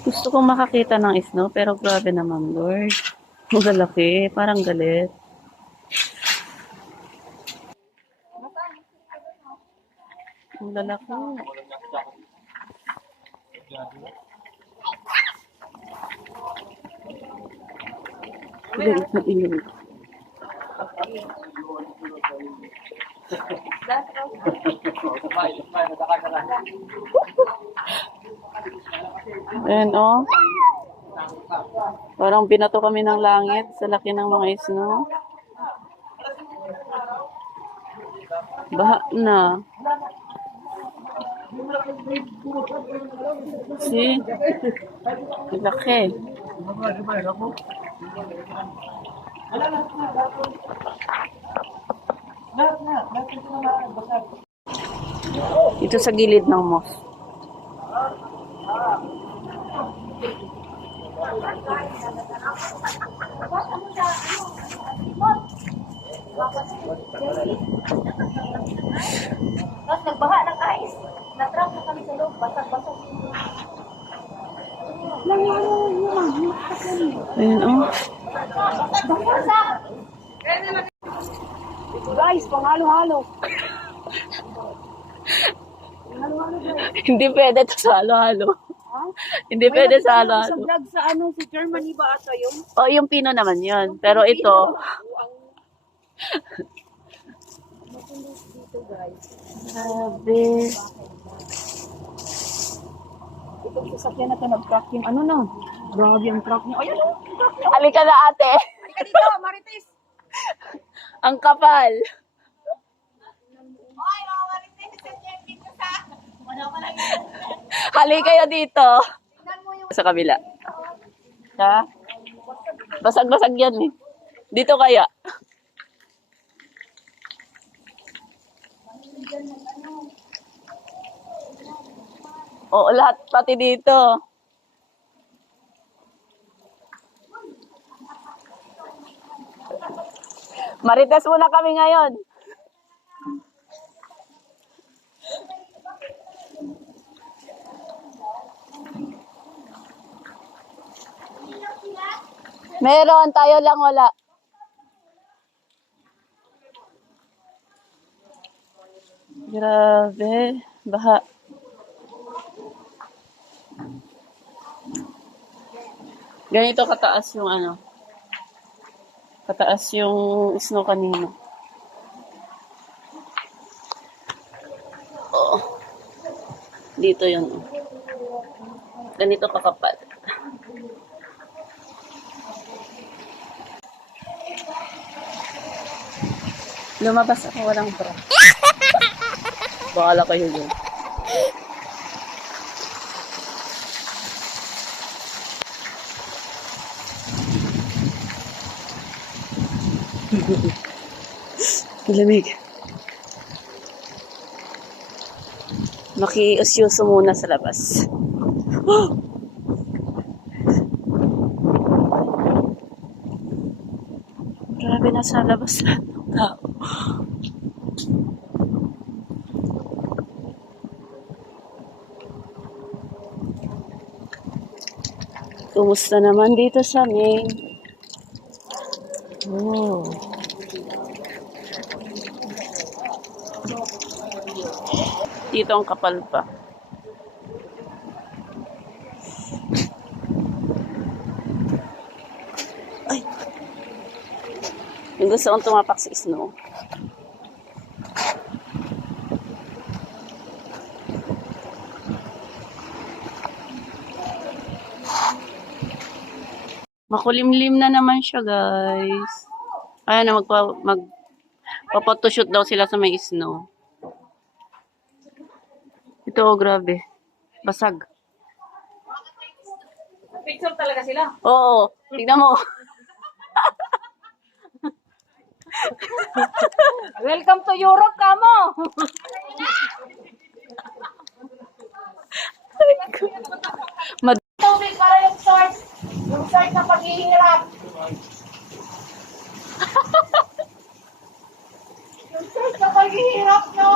Gusto kong makakita ng snow, pero grabe naman, Lord. Ang lalaki, parang galit. Ang lalaki. Galit na iyon. Ayan, oh. Parang binato kami ng langit sa laki ng mga snow. Baha na. See? Laki. Ito sa gilid ng moss. Tapos nagbaha ng ice. Natrap na kami sa loob. Basag-basag. Ayan, oh. Guys, panghalo-halo. Hindi pwede to sa halo-halo. Hindi pwede sa halo-halo. Sa vlog sa ano, si Germany ba ata yun? Oh, yung pino naman yun. Pero ito, Dito guys. grabe. Itong sasakyan na ito nag-crack yung ano na. Grabe ang crack niya. Ayan o. Halika na, ate. Halika dito, Marites. Ang kapal. Ay, mga Marites. Dito sa... Ano ka lang yun? Halika kayo dito. Tingnan mo yung... Sa kabila. Ha? Basag-basag yan eh. Dito kaya. Oo, lahat pati dito. Marites muna kami ngayon. Meron, tayo lang wala. Grabe, baha. Ganito kataas yung ano. Kataas yung snow kanina. Oh. Dito yun. Ganito kakapal. Lumabas ako walang bra. Bakala kayo yun. Lamig. Makiusyoso muna sa labas. Oh! Grabe na sa labas lahat ng tao. Kumusta naman dito sa amin? Oh. Dito ang kapal pa. Ay. Yung gusto kong tumapak sa snow. Makulimlim na naman siya, guys. Ayan na, magpapotoshoot daw sila sa may snow. Ito, oh, grabe. Basag. Picture talaga sila. Oo, tignan mo. Welcome to Europe, kamo. Tubig para yung start. Yung start na paghihirap. Yung start na paghihirap, no?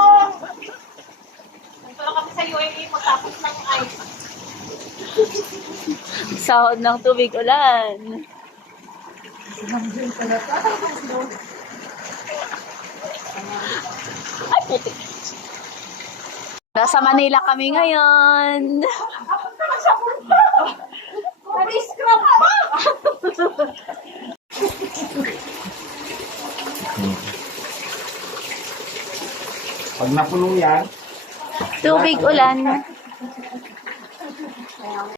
Ito lang kami sa UAE pagtapos ng ice. Sahod ng tubig ulan. Ay, putik. Nasa Manila kami ngayon. Nag-scrap pa! Pag napuno yan, Tubig ulan.